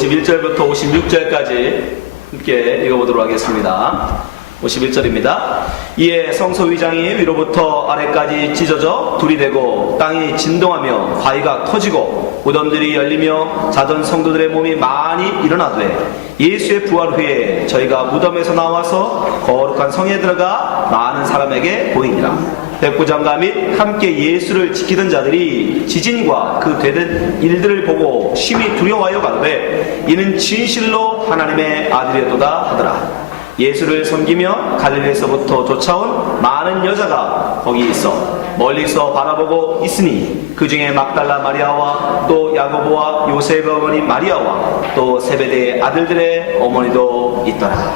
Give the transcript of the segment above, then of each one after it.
51절부터 56절까지 함께 읽어보도록 하겠습니다. 51절입니다. 이에 성소 위장이 위로부터 아래까지 찢어져 둘이 되고 땅이 진동하며 바위가 터지고 무덤들이 열리며 자던 성도들의 몸이 많이 일어나되 예수의 부활 후에 저희가 무덤에서 나와서 거룩한 성에 들어가 많은 사람에게 보이니라. 백부장과 및 함께 예수를 지키던 자들이 지진과 그 되는 일들을 보고 심히 두려워하여 가로되 이는 진실로 하나님의 아들이었도다 하더라. 예수를 섬기며 갈릴리에서부터 쫓아온 많은 여자가 거기 있어 멀리서 바라보고 있으니 그 중에 막달라 마리아와 또 야고보와 요셉의 어머니 마리아와 또 세베대의 아들들의 어머니도 있더라.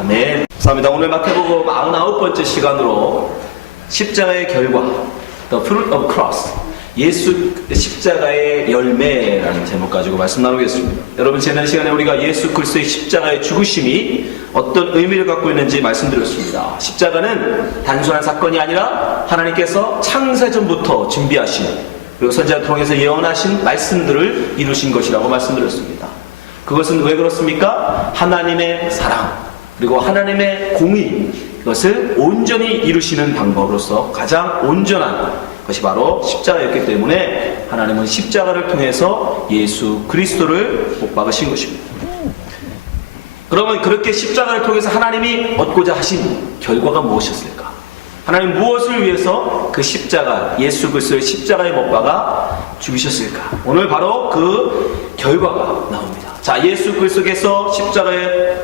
아멘. 감사합니다. 오늘 마태복음 99번째 시간으로 십자가의 결과, The Fruit of Cross, 예수 십자가의 열매라는 제목 가지고 말씀 나누겠습니다. 여러분, 지난 시간에 우리가 예수 그리스도의 십자가의 죽으심이 어떤 의미를 갖고 있는지 말씀드렸습니다. 십자가는 단순한 사건이 아니라 하나님께서 창세전부터 준비하신, 그리고 선지자를 통해서 예언하신 말씀들을 이루신 것이라고 말씀드렸습니다. 그것은 왜 그렇습니까? 하나님의 사랑, 그리고 하나님의 공의, 이것을 온전히 이루시는 방법으로서 가장 온전한 것이 바로 십자가였기 때문에 하나님은 십자가를 통해서 예수 그리스도를 못 박으신 것입니다. 그러면 그렇게 십자가를 통해서 하나님이 얻고자 하신 결과가 무엇이었을까? 하나님 무엇을 위해서 그 십자가, 예수 그리스도의 십자가에 못 박아 죽으셨을까? 오늘 바로 그 결과가 나옵니다. 자, 예수 그리스도께서 십자가에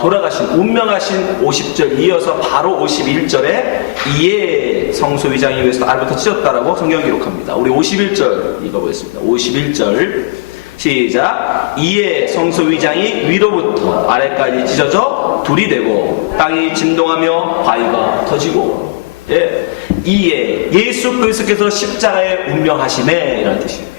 돌아가신, 운명하신 50절 이어서 바로 51절에 이에 성소 위장이 위에서 아래부터 찢었다라고 성경 기록합니다. 우리 51절 읽어보겠습니다. 51절 시작. 이에 성소 위장이 위로부터 아래까지 찢어져 둘이 되고 땅이 진동하며 바위가 터지고. 예. 이에 예수 그리스도께서 십자가에 운명하심에 이라는 뜻입니다.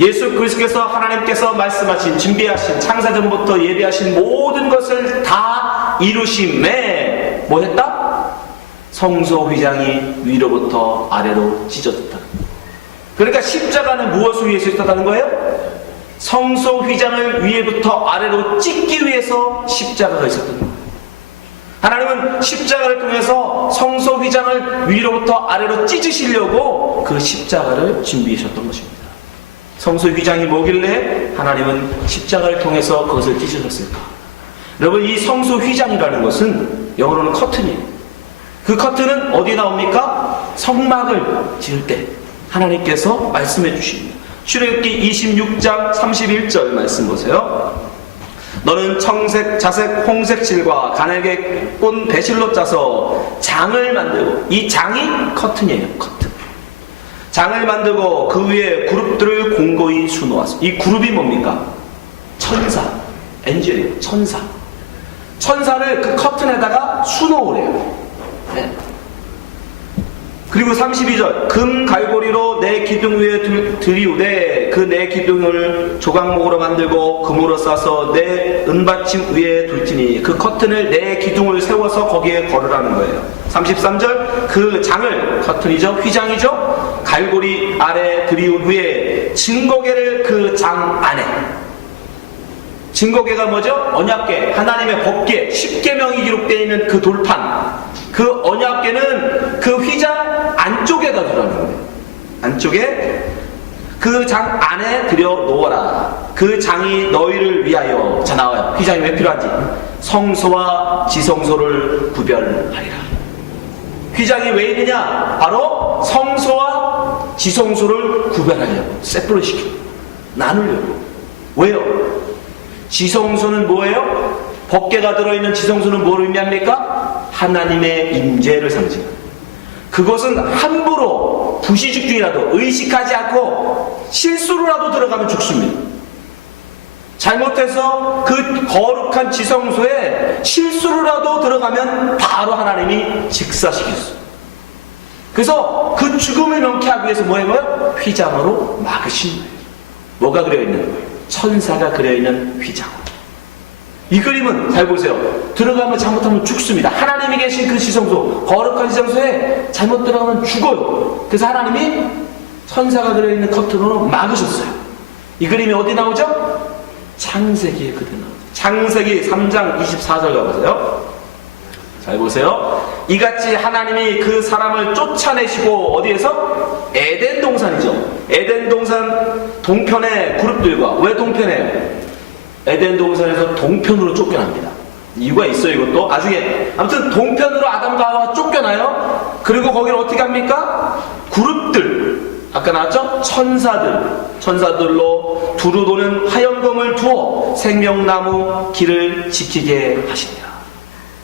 예수 그리스도께서 하나님께서 말씀하신, 준비하신, 창세전부터 예비하신 모든 것을 다 이루심에 뭐 했다? 성소 휘장이 위로부터 아래로 찢어졌다. 그러니까 십자가는 무엇을 위해서 있었다는 거예요? 성소 휘장을 위에부터 아래로 찢기 위해서 십자가가 있었던 거예요. 하나님은 십자가를 통해서 성소 휘장을 위로부터 아래로 찢으시려고 그 십자가를 준비하셨던 것입니다. 성소 휘장이 뭐길래 하나님은 십자가를 통해서 그것을 찢으셨을까? 여러분, 이 성소 휘장이라는 것은 영어로는 커튼이에요. 그 커튼은 어디에 나옵니까? 성막을 지을 때 하나님께서 말씀해 주십니다. 출애굽기 26장 31절 말씀 보세요. 너는 청색, 자색, 홍색 실과 가늘게 꼰 배실로 짜서 장을 만들고, 이 장이 커튼이에요. 커튼. 장을 만들고 그 위에 그룹들을 공고히 수놓았어. 이 그룹이 뭡니까? 천사, 엔젤이에요. 천사. 천사를 그 커튼에다가 수놓으래요. 네. 그리고 32절 금 갈고리로 내 기둥 위에 들이우되 그 내 기둥을 조각목으로 만들고 금으로 싸서 내 은받침 위에 둘지니 그 커튼을 내 기둥을 세워서 거기에 걸으라는 거예요. 33절 그 장을, 커튼이죠, 휘장이죠, 갈고리 아래 들이운 후에 증거궤를 그 장 안에. 증거궤가 뭐죠? 언약궤, 하나님의 법궤, 십계명이 기록되어 있는 그 돌판, 그 언약궤는 그 휘장 안쪽에다 두라는 거예요. 안쪽에 그 장 안에 들여 놓아라. 그 장이 너희를 위하여, 자 나와요. 휘장이 왜 필요한지. 성소와 지성소를 구별하리라. 휘장이 왜 있느냐? 바로 성소와 지성소를 구별하려고, 세퍼레이트 시키고, 나누려고. 왜요? 지성소는 뭐예요? 법궤가 들어있는 지성소는 뭘 의미합니까? 하나님의 임재를 상징합니다. 그것은 함부로 부시죽 중이라도 의식하지 않고 실수로라도 들어가면 죽습니다. 잘못해서 그 거룩한 지성소에 실수로라도 들어가면 바로 하나님이 직사시켰어요. 그래서 그 죽음을 명쾌 하기 위해서 뭐 해요? 휘장으로 막으신 거예요. 뭐가 그려있는 거예요? 천사가 그려있는 휘장. 이 그림은 잘 보세요. 들어가면 잘못하면 죽습니다. 하나님이 계신 그 지성소, 거룩한 지성소에 잘못 들어가면 죽어요. 그래서 하나님이 천사가 들어있는 커튼으로 막으셨어요. 이 그림이 어디 나오죠? 창세기에 그대 나옵니다. 창세기 3장 24절 가보세요. 잘 보세요. 이같이 하나님이 그 사람을 쫓아내시고 어디에서? 에덴 동산이죠. 에덴 동산 동편의 그룹들과, 왜 동편이에요? 에덴 동산에서 동편으로 쫓겨납니다. 이유가 있어요. 이것도 나중에. 아무튼 동편으로 아담과 하와가 쫓겨나요. 그리고 거기를 어떻게 합니까? 그룹들, 아까 나왔죠? 천사들로 두루 도는 화염검을 두어 생명나무 길을 지키게 하십니다.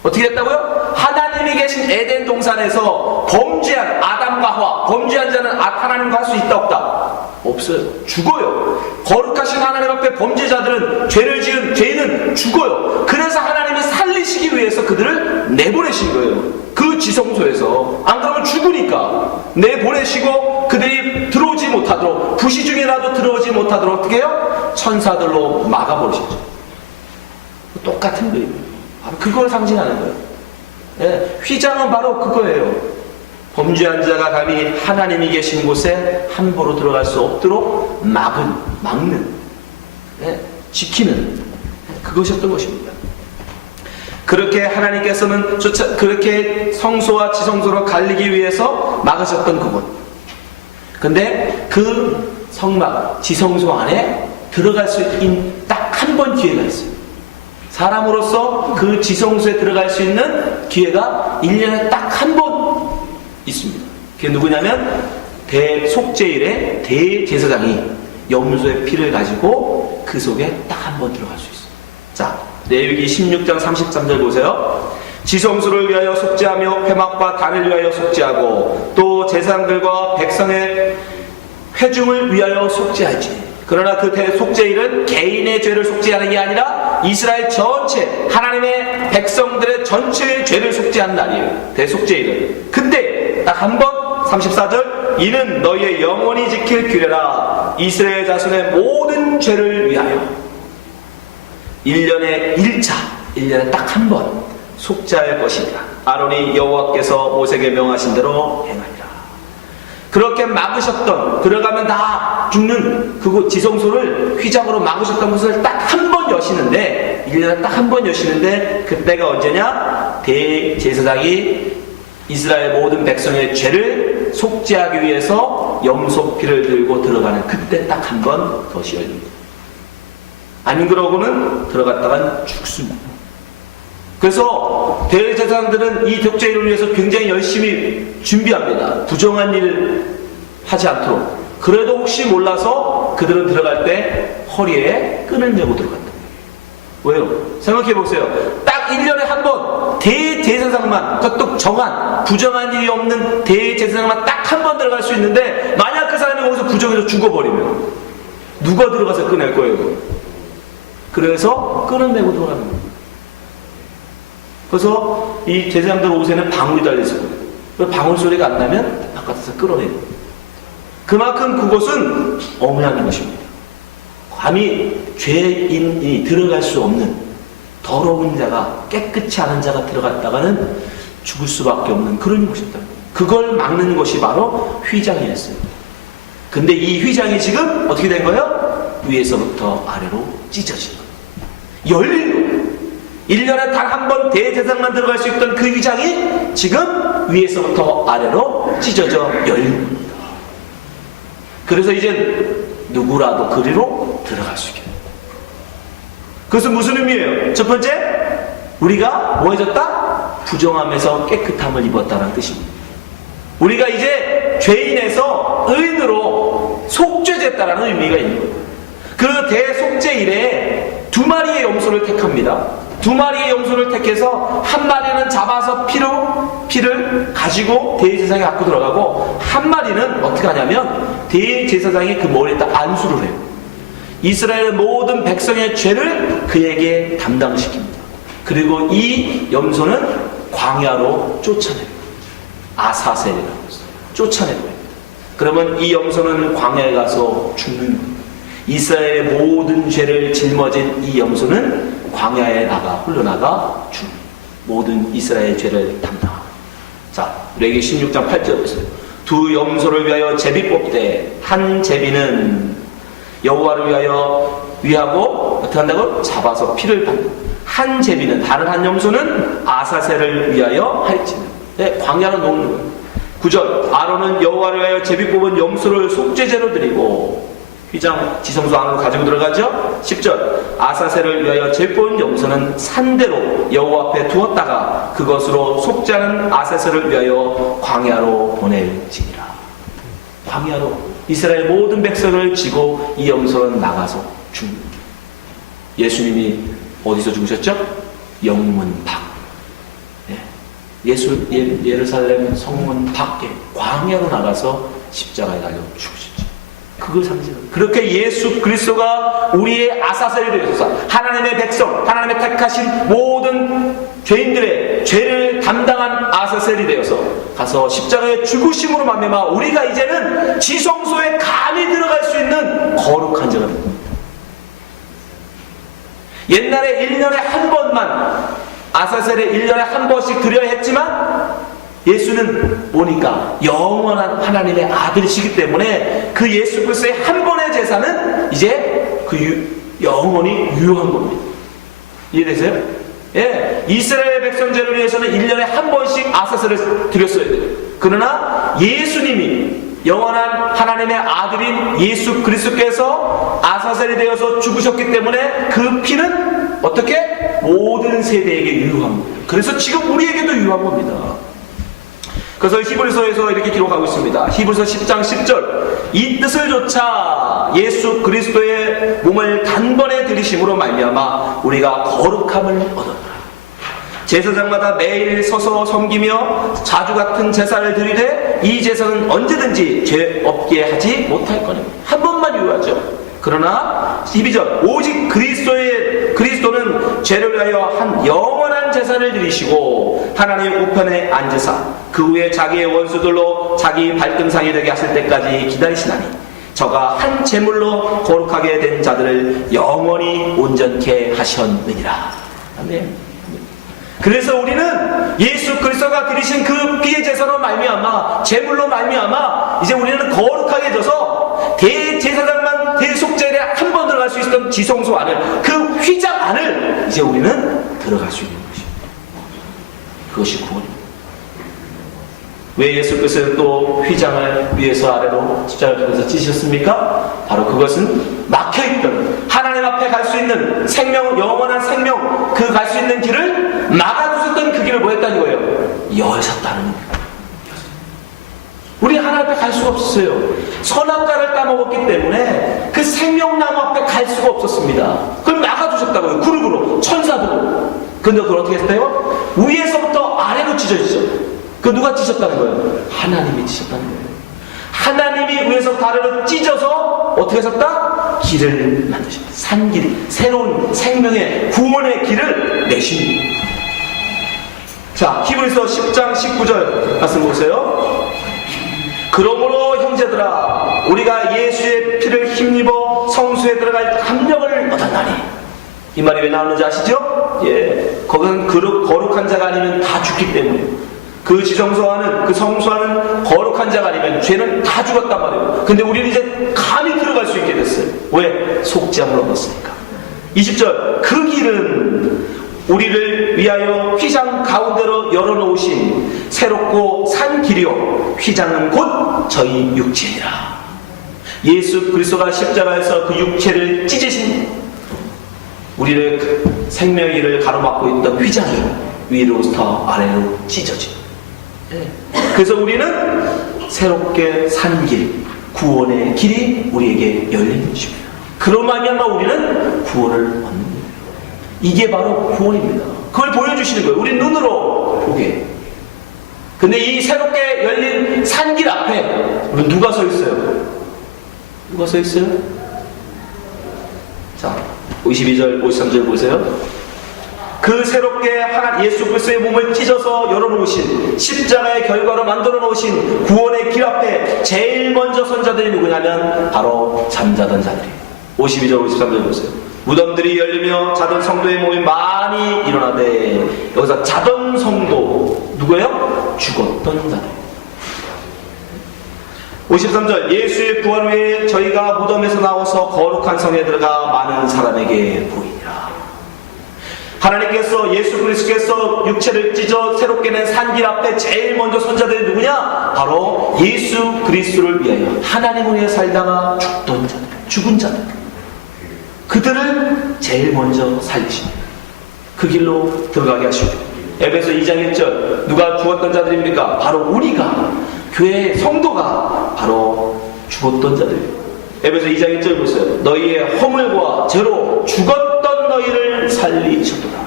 어떻게 됐다고요? 하나님이 계신 에덴 동산에서 범죄한 아담과 하와, 범죄한 자는 하나님과 할 수 있다 없다? 없어요. 죽어요. 거룩하신 하나님 앞에 범죄자들은, 죄를 지은 죄인은 죽어요. 그래서 하나님이 살리시기 위해서 그들을 내보내신 거예요. 그 지성소에서. 안 그러면 죽으니까 내보내시고 그들이 들어오지 못하도록, 부시 중이라도 들어오지 못하도록 어떻게 해요? 천사들로 막아버리셨죠. 똑같은 거예요. 그걸 상징하는 거예요. 예, 휘장은 바로 그거예요. 범죄한 자가 감히 하나님이 계신 곳에 함부로 들어갈 수 없도록 막는, 예, 지키는, 그것이었던 것입니다. 그렇게 하나님께서는 그렇게 성소와 지성소로 갈리기 위해서 막으셨던 그곳. 근데 그 성막, 지성소 안에 들어갈 수 있는 딱 한 번 기회가 있어요. 사람으로서 그 지성소에 들어갈 수 있는 기회가 1년에 딱 한 번 있습니다. 그게 누구냐면 대속죄일에 대제사장이 염소의 피를 가지고 그 속에 딱 한 번 들어갈 수 있어요. 자, 레위기 16장 33절 보세요. 지성소를 위하여 속죄하며 회막과 단을 위하여 속죄하고 또 제사장들과 백성의 회중을 위하여 속죄하지. 그러나 그 대속죄일은 개인의 죄를 속죄하는 게 아니라 이스라엘 전체, 하나님의 백성들의 전체의 죄를 속죄하는 날이에요. 대속죄일은. 근데 딱 한 번, 34절, 이는 너희의 영원히 지킬 규례라. 이스라엘 자손의 모든 죄를 위하여 1년에 1차, 1년에 딱 한 번 속죄할 것이니라. 아론이 여호와께서 모세에게 명하신 대로 행하니라. 그렇게 막으셨던, 들어가면 다 죽는 그곳 지성소를 휘장으로 막으셨던 것을 딱 한 번 여시는데, 1년에 딱 한 번 여시는데, 그때가 언제냐? 대제사장이 이스라엘 모든 백성의 죄를 속죄하기 위해서 염소피를 들고 들어가는 그때 딱 한 번 것이 열립니다. 안 그러고는 들어갔다간 죽습니다. 그래서 대제사장들은 이 속죄일을 위해서 굉장히 열심히 준비합니다. 부정한 일을 하지 않도록. 그래도 혹시 몰라서 그들은 들어갈 때 허리에 끈을 메고 들어간다. 왜요? 생각해 보세요. 딱 1년에 한 번 대제사장만, 그것도 정한 부정한 일이 없는 대제사장만 딱 한 번 들어갈 수 있는데, 만약 그 사람이 거기서 부정해서 죽어버리면 누가 들어가서 꺼낼 거예요? 그래서 끈을 메고 들어가는 거예요. 그래서 이 제사장들 옷에는 방울이 달려있어요. 방울 소리가 안 나면 바깥에서 끌어내요. 그만큼 그곳은 엄연한 것입니다. 감히 죄인이 들어갈 수 없는 더러운 자가, 깨끗이 않은 자가 들어갔다가는 죽을 수밖에 없는 그런 곳이다. 그걸 막는 것이 바로 휘장이었어요. 근데 이 휘장이 지금 어떻게 된 거예요? 위에서부터 아래로 찢어진 거예요. 열린 거예요. 1년에 단 한 번 대제사장만 들어갈 수 있던 그 휘장이 지금 위에서부터 아래로 찢어져 열린 겁니다. 그래서 이제 누구라도 그리로 들어갈 수 있게. 그것은 무슨 의미예요? 첫 번째, 우리가 뭐 해졌다? 부정함에서 깨끗함을 입었다는 뜻입니다. 우리가 이제 죄인에서 의인으로 속죄됐다는 의미가 있는 거예요. 그 대속죄일에 2마리의 염소를 택합니다. 2마리의 염소를 택해서 한 마리는 잡아서 피를 가지고 대제사장에 갖고 들어가고, 한 마리는 어떻게 하냐면 대제사장이 그 머리에다 안수를 해요. 이스라엘 모든 백성의 죄를 그에게 담당시킵니다. 그리고 이 염소는 광야로 쫓아내요. 아사셀이라고 했어요. 쫓아내고 해요. 그러면 이 염소는 광야에 가서 죽는 거예요. 이스라엘의 모든 죄를 짊어진 이 염소는 광야에 흘러나가 죽는, 모든 이스라엘 죄를 담당합니다. 자, 레위기 16장 8절 보세요. 2 염소를 위하여 제비 뽑되 한 제비는 여호와를 위하여 위하고 어떻게 한다고? 잡아서 피를 받는. 한 제비는 다른 한 염소는 아사셀을 위하여 할지는. 네, 광야로 놓는 거예요. 9절 아론은 여호와를 위하여 제비 뽑은 염소를 속죄제로 드리고 휘장 지성소 안으로 가지고 들어가죠. 10절 아사셀을 위하여 제비 뽑은 염소는 산대로 여호와 앞에 두었다가 그것으로 속죄하는 아사셀을 위하여 광야로 보낼지니라. 광야로 이스라엘 모든 백성을 지고 이 염소는 나가서 죽는. 예수님이 어디서 죽으셨죠? 영문 밖. 예루살렘 성문 밖에 광야로 나가서 십자가에 달려 죽으셨죠. 그걸 상징해요. 그렇게 예수 그리스도가 우리의 아사셀이 되어서 하나님의 백성, 하나님의 택하신 모든 죄인들의 죄를 담당한 아사셀이 되어서 가서 십자가에 죽으심으로 말미암아 우리가 이제는 지성소에 감히 들어갈 수 있는 거룩한 자가 됩니다. 옛날에 1년에 한 번만 아사셀에 1년에 한 번씩 드려야 했지만 예수는 보니까 영원한 하나님의 아들이시기 때문에 그 예수 그리스도의 한 번의 제사는 이제 영원히 유효한 겁니다. 이해되세요? 예, 이스라엘 백성 죄를 위해서는 1년에 한 번씩 아사셀을 드렸어야 돼요. 그러나 예수님이 영원한 하나님의 아들인 예수 그리스도께서 아사셀이 되어서 죽으셨기 때문에 그 피는 어떻게? 모든 세대에게 유효한 겁니다. 그래서 지금 우리에게도 유효한 겁니다. 그래서 히브리서에서 이렇게 기록하고 있습니다. 히브리서 10장 10절 이 뜻을 조차 예수 그리스도의 몸을 단번에 들이심으로 말미암아 우리가 거룩함을 얻었다. 제사장마다 매일 서서 섬기며 자주 같은 제사를 드리되 이 제사는 언제든지 죄 없게 하지 못할 거니 한 번만 유효하죠. 그러나 12절 오직 그리스도는 죄를 위하여 한 영원한 제사를 드리시고 하나님 우편에 앉으사 그 후에 자기의 원수들로 자기 발등상이 되게 하실 때까지 기다리시나니 저가 한 제물로 거룩하게 된 자들을 영원히 온전케 하셨느니라. 아멘. 그래서 우리는 예수 그리스도가 드리신 그 피의 제사로 말미암아 제물로 말미암아 이제 우리는 거룩하게 져서 대제사장만 대속죄에 한 번 들어갈 수 있었던 지성소 안을 그 휘장 안을 이제 우리는 들어갈 수 있는 것입니다. 그것이 구원입니다. 왜 예수 그리스도는 또 휘장을 위에서 아래로 십자가를 통해서 찢으셨습니까? 바로 그것은 막혀있던 하나님 앞에 갈 수 있는 생명, 영원한 생명 그 갈 수 있는 길을 막아두셨던 그 길을 뭐 했다는 거예요? 여셨다는 겁니다. 우리 하나님 앞에 갈 수가 없었어요. 선악과를 따먹었기 때문에 그 생명나무 앞에 갈 수가 없었습니다. 그걸 막아두셨다고요. 그룹으로 천사들로. 근데 그걸 어떻게 했어요? 위에서부터 아래로 찢어지죠. 그 누가 찢었다는 거예요? 하나님이 찢었다는 거예요. 하나님이 위에서부터 아래로 찢어서 어떻게 하셨다? 길을 만드십니다. 산길, 새로운 생명의 구원의 길을 내십니다. 자, 히브리서 10장 19절 말씀 보세요. 그러므로 형제들아 우리가 예수의 피를 힘입어 성수에 들어갈 감력을 얻었나니 이 말이 왜 나오는지 아시죠? 예, 거기는 거룩한 자가 아니면 다 죽기 때문에 그 지성소 안은 그 성소 안은 거룩한 자가 아니면 죄는 다 죽었단 말이에요. 근데 우리는 이제 감히 들어갈 수 있게 됐어요. 왜? 속죄함을 얻었으니까. 20절 그 길은 우리를 위하여 휘장 가운데로 열어놓으신 새롭고 산 길이요 휘장은 곧 저희 육체니라. 예수 그리스도가 십자가에서 그 육체를 찢으신 우리를 그 생명의 길을 가로막고 있던 휘장이 위로부터 아래로 찢어진. 그래서 우리는 새롭게 산 길, 구원의 길이 우리에게 열린 것입니다. 그로 말미암아 우리는 구원을 얻는 거예요. 이게 바로 구원입니다. 그걸 보여주시는 거예요. 우리 눈으로 보게. 근데 이 새롭게 열린 산길 앞에 우리 누가 서 있어요? 누가 서 있어요? 자, 52절, 53절 보세요. 그 새롭게 예수 그리스도의 몸을 찢어서 열어놓으신 십자가의 결과로 만들어 놓으신 구원의 길 앞에 제일 먼저 선 자들이 누구냐면 바로 잠자던 자들이에요. 52절 53절 보세요. 무덤들이 열리며 자던 성도의 몸이 많이 일어나되 여기서 자던 성도 누구예요? 죽었던 자들. 53절 예수의 부활 후에 저희가 무덤에서 나와서 거룩한 성에 들어가 많은 사람에게 보이니라. 하나님께서 예수 그리스도께서 육체를 찢어 새롭게 낸 산길 앞에 제일 먼저 선자들이 누구냐? 바로 예수 그리스도를 위하여 하나님을 위해 살다가 죽던 자들, 죽은 자들, 그들을 제일 먼저 살리십니다. 그 길로 들어가게 하시고, 에베소 2장 1절 누가 죽었던 자들입니까? 바로 우리가, 교회의 성도가 바로 죽었던 자들입니다. 에베소 2장 1절 보세요. 너희의 허물과 죄로 죽었던 너희를 살리셨도다.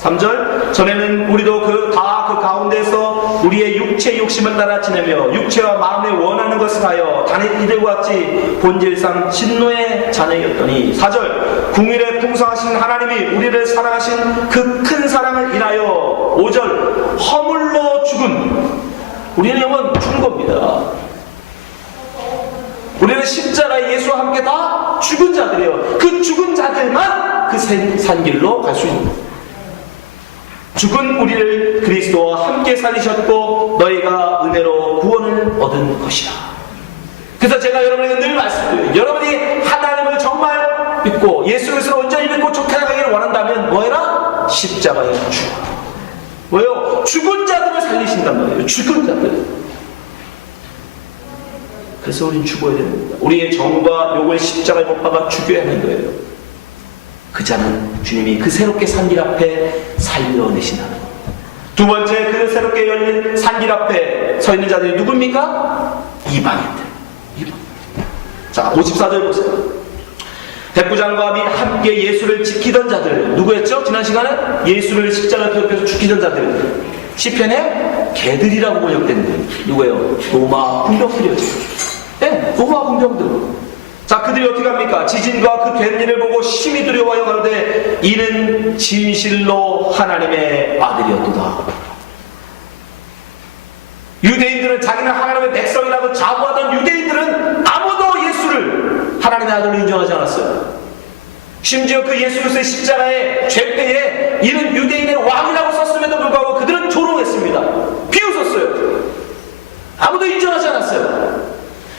3절 전에는 우리도 다 그 가운데서 우리의 육체 욕심을 따라 지내며 육체와 마음에 원하는 것을 하여 다른 이들과 같이 본질상 진노의 자녀였더니 4절 궁일에 풍성하신 하나님이 우리를 사랑하신 그 큰 사랑을 인하여 5절 허물로 죽은, 우리는 영원 죽은 겁니다. 우리는 십자가에 예수와 함께 다 죽은 자들이에요. 그 죽은 자들만 그 산길로 갈 수 있는 거예요. 죽은 우리를 그리스도와 함께 살리셨고 너희가 은혜로 구원을 얻은 것이다. 그래서 제가 여러분에게 늘 말씀드려요. 여러분이 하나님을 정말 믿고 예수 그리스도를 온전히 믿고 좋게 나가기를 원한다면 뭐해라? 십자가에 죽어. 왜요? 죽은 자들을 살리신단 말이에요. 죽은 자들. 그래서 우리는 죽어야 됩니다. 우리의 정과 욕을 십자가에 못 박아 죽여야 하는 거예요. 그 자는 주님이 그 새롭게 산길 앞에 살려내신다는 겁니다. 두 번째, 그 새롭게 열린 산길 앞에 서 있는 자들이 누굽니까? 이방인들. 자, 54절 보세요. 백부장과 및 함께 예수를 지키던 자들, 누구였죠? 지난 시간에 예수를 십자가에 펴서 죽이던 자들, 시편에 개들이라고 번역된 누구예요? 로마 군병들이었죠. 네, 로마 군병들. 자, 그들이 어떻게 합니까? 지진과 그 된 일을 보고 심히 두려워하여 가로되 이는 진실로 하나님의 아들이었도다. 유대인들은 자기는 하나님의 백성이라고 자부하던 유대인들은 아무도 예수를 하나님의 아들로 인정하지 않았어요. 심지어 그 예수 그리스도의 십자가의 죄패에 이는 유대인의 왕이라고 썼음에도 불구하고 그들은 조롱했습니다. 비웃었어요. 아무도 인정하지 않았어요.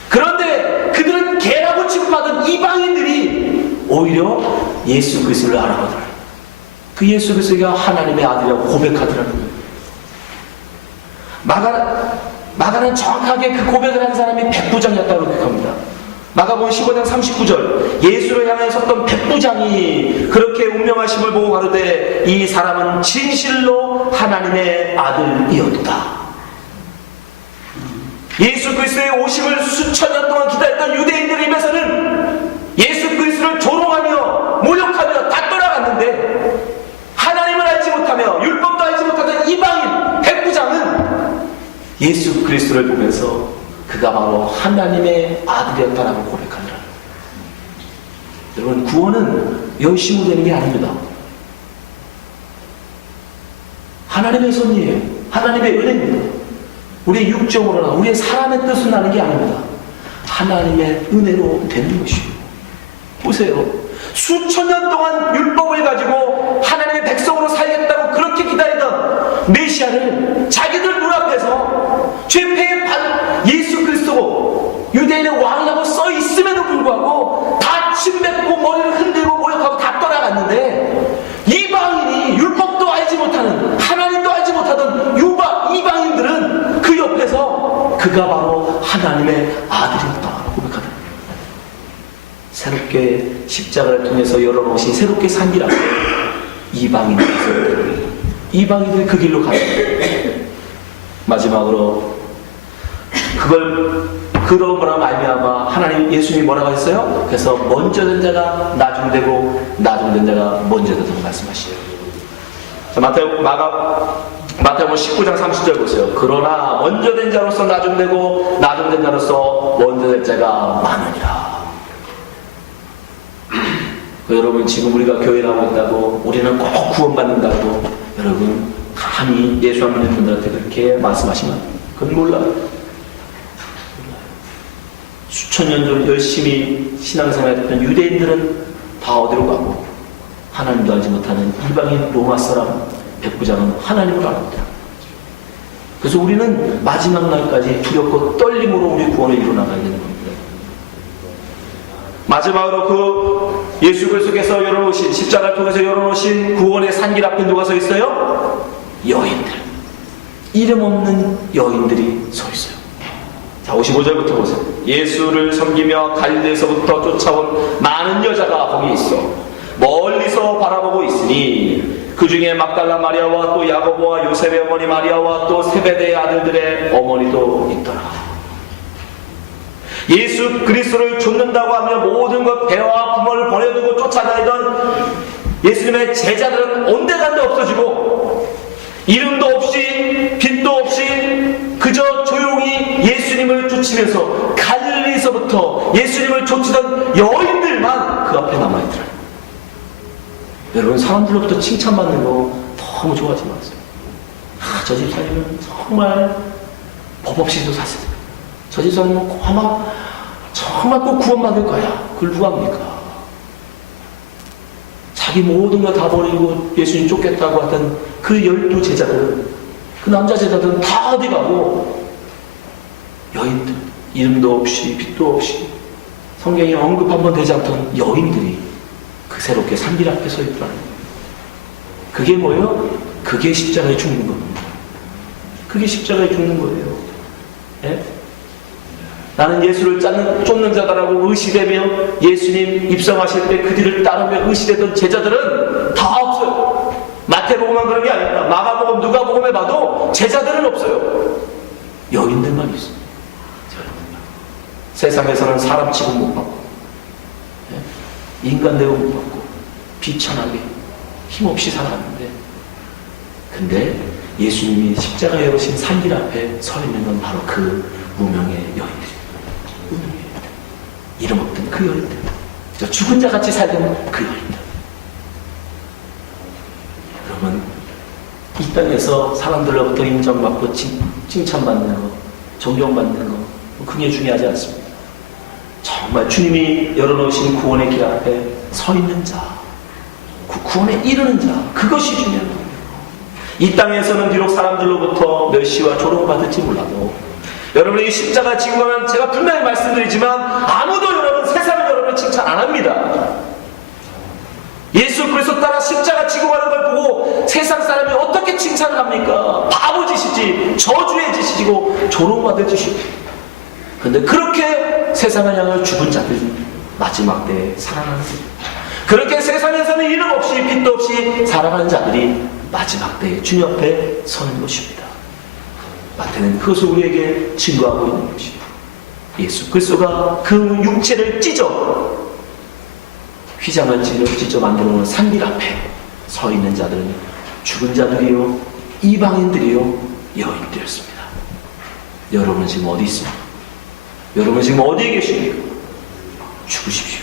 그런데 그들은 개라고 취급받은 이방인들이 오히려 예수 그리스도를 알아보더라. 그 예수 그리스도가 하나님의 아들이라고 고백하더라는 거예요. 마가는 정확하게 그 고백을 한 사람이 백부장이었다고 고백합니다. 마가복음 15장 39절 예수를 향해 섰던 백부장이 그렇게 운명하심을 보고 가로되 이 사람은 진실로 하나님의 아들이었도다. 예수 그리스도의 오심을 수천 년 동안 기다렸던 유대인들 입에서는 예수 그리스도를 조롱하며 모욕하며 다 떠나갔는데 하나님을 알지 못하며 율법도 알지 못하던 이방인 백부장은 예수 그리스도를 보면서 그가 바로 하나님의 아들이었다라고 고백하더라. 여러분, 구원은 열심히 되는 게 아닙니다. 하나님의 섭리예요. 하나님의 은혜입니다. 우리의 육정으로나 우리의 사람의 뜻으로 나는 게 아닙니다. 하나님의 은혜로 되는 것이에요. 보세요. 수천 년 동안 율법을 가지고 하나님의 백성으로 살겠다고 그렇게 기다리던 메시아를 자기들 눈앞에서 죄패에 반 예수 그리스도고 유대인의 왕이라고 써 있음에도 불구하고 다 침뱉고 머리를 흔들고 모욕하고 다 떠나갔는데 이방인이 율법도 알지 못하는 하나님도 알지 못하던 이방인들은 그 옆에서 그가 바로 하나님의 아들이었다고 고백하다. 새롭게 십자가를 통해서 열어놓으신 새롭게 산길 앞에 이방인들이 그 길로 가요. 마지막으로 그러므로 말미암아 하나님 예수님이 뭐라고 했어요? 그래서 먼저 된 자가 나중되고 나중된 자가 먼저 되다고 말씀하시죠. 자, 마태복음 19장 30절 보세요. 그러나 먼저 된 자로서 나중되고 나중된 자로서 먼저 된 자가 많으니라. 여러분, 지금 우리가 교회 나오고 있다고 우리는 꼭 구원받는다고 여러분 감히 예수 안 믿는 분들한테 그렇게 말씀하시면 그건 몰라요. 수천 년 전 열심히 신앙생활했던 유대인들은 다 어디로 가고 하나님도 알지 못하는 이방인 로마 사람 백부장은 하나님을 알았다. 그래서 우리는 마지막 날까지 두렵고 떨림으로 우리 구원을 이루어나가야 되는 겁니다. 마지막으로 그 예수 그리스도께서 열어놓으신, 십자가를 통해서 열어놓으신 구원의 산길 앞에 누가 서 있어요? 여인들. 이름 없는 여인들이 서 있어요. 자, 55절부터 보세요. 예수를 섬기며 갈릴리에서부터 쫓아온 많은 여자가 거기 있어 멀리서 바라보고 있으니 그 중에 막달라 마리아와 또 야고보와 요셉의 어머니 마리아와 또 세베대의 아들들의 어머니도 있더라. 예수 그리스도를 좇는다고 하며 모든 것 배와 부모를 버려두고 쫓아다니던 예수님의 제자들은 온데간데 없어지고 이름도 없이 빛도 없이 그저 조용히 예수님을 쫓으면서 갈릴리에서부터 예수님을 쫓으던 여인들만 그 앞에 남아있더라. 여러분, 사람들로부터 칭찬받는 거 너무 좋아하지 마세요. 저 집사님은 정말 법 없이도 사세요. 저 집사님은 아마 정말 꼭 구원받을 거야. 그걸 누가 합니까? 자기 모든 거 다 버리고 예수님 쫓겠다고 하던 그 12 제자들은, 그 남자 제자들은 다 어디 가고 여인들, 이름도 없이 빛도 없이 성경에 언급 한번 되지 않던 여인들이 그 새롭게 산길 앞에 서 있더라는 거예요. 그게 뭐예요? 그게 십자가에 죽는 겁니다. 그게 십자가에 죽는 거예요. 예? 나는 예수를 쫓는 자다라고 의시되며 예수님 입성하실 때 그 뒤를 따르며 의시되던 제자들은 다 없어요. 마태복음만 그런 게 아닙니다. 마가복음, 누가복음에 봐도 제자들은 없어요. 여인들만 있어요. 세상에서는 사람 취급 못 받고, 인간 대우 못 받고, 비천하게 힘없이 살았는데, 근데 예수님이 십자가에 오신 산길 앞에 서 있는 건 바로 그 무명의 여인들입니다. 이름 없던 그 여인들, 저 죽은 자 같이 살던 그 여인들. 여러분, 이 땅에서 사람들로부터 인정받고 칭찬받는 거, 존경받는 거, 그게 중요하지 않습니다. 정말 주님이 열어놓으신 구원의 길 앞에 서 있는 자, 그 구원에 이르는 자, 그것이 중요한 거예요. 이 땅에서는 비록 사람들로부터 멸시와 조롱받을지 몰라도 여러분이 십자가 지고 가면, 제가 분명히 말씀드리지만 아무도 여러분, 세상은 여러분을 칭찬 안 합니다. 예수 그리스도 따라 십자가 지고 가는 걸 보고 세상 사람이 어떻게 칭찬을 합니까? 바보 짓이지, 저주의 짓이고 조롱받을 짓이지. 그런데 그렇게 세상을 향해 죽은 자들이 마지막 때에 살아나는 거예요. 그렇게 세상에서는 이름 없이 빛도 없이 살아가는 자들이 마지막 때에 주님 앞에 서는 것입니다. 마태는 그것을 우리에게 증거하고 있는 것이에요. 예수 그리스도가 그 육체를 찢어, 휘장을 찢어 만들어 놓은 산길 앞에 서 있는 자들은 죽은 자들이요, 이방인들이요, 여인들이었습니다. 여러분은 지금 어디 있습니까? 여러분은 지금 어디에 계십니까? 죽으십시오.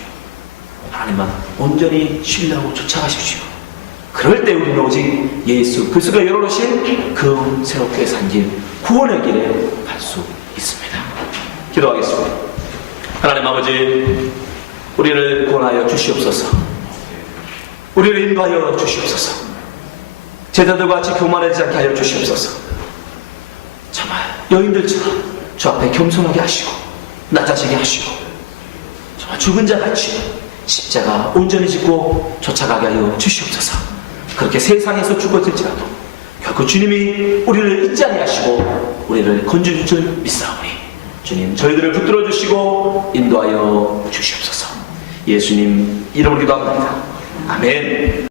하나님만 온전히 신뢰하고 쫓아가십시오. 그럴 때 우리는 오직 예수 그리스도가 열어놓으신 그 새롭게 산 길, 구원의 길에 갈 수 있습니다. 기도하겠습니다. 하나님 아버지, 우리를 구원하여 주시옵소서. 우리를 인도하여 주시옵소서. 제자들과 같이 교만하지 않게 하여 주시옵소서. 정말 여인들처럼 주 앞에 겸손하게 하시고 낮아지게 하시고 정말 죽은 자같이 십자가 온전히 짓고 쫓아가게 하여 주시옵소서. 그렇게 세상에서 죽어질지라도 결코 주님이 우리를 잊지 아니하시고 우리를 건져줄 줄 믿사오니 주님, 저희들을 붙들어 주시고 인도하여 주시옵소서. 예수님 이름으로 기도합니다. 아멘.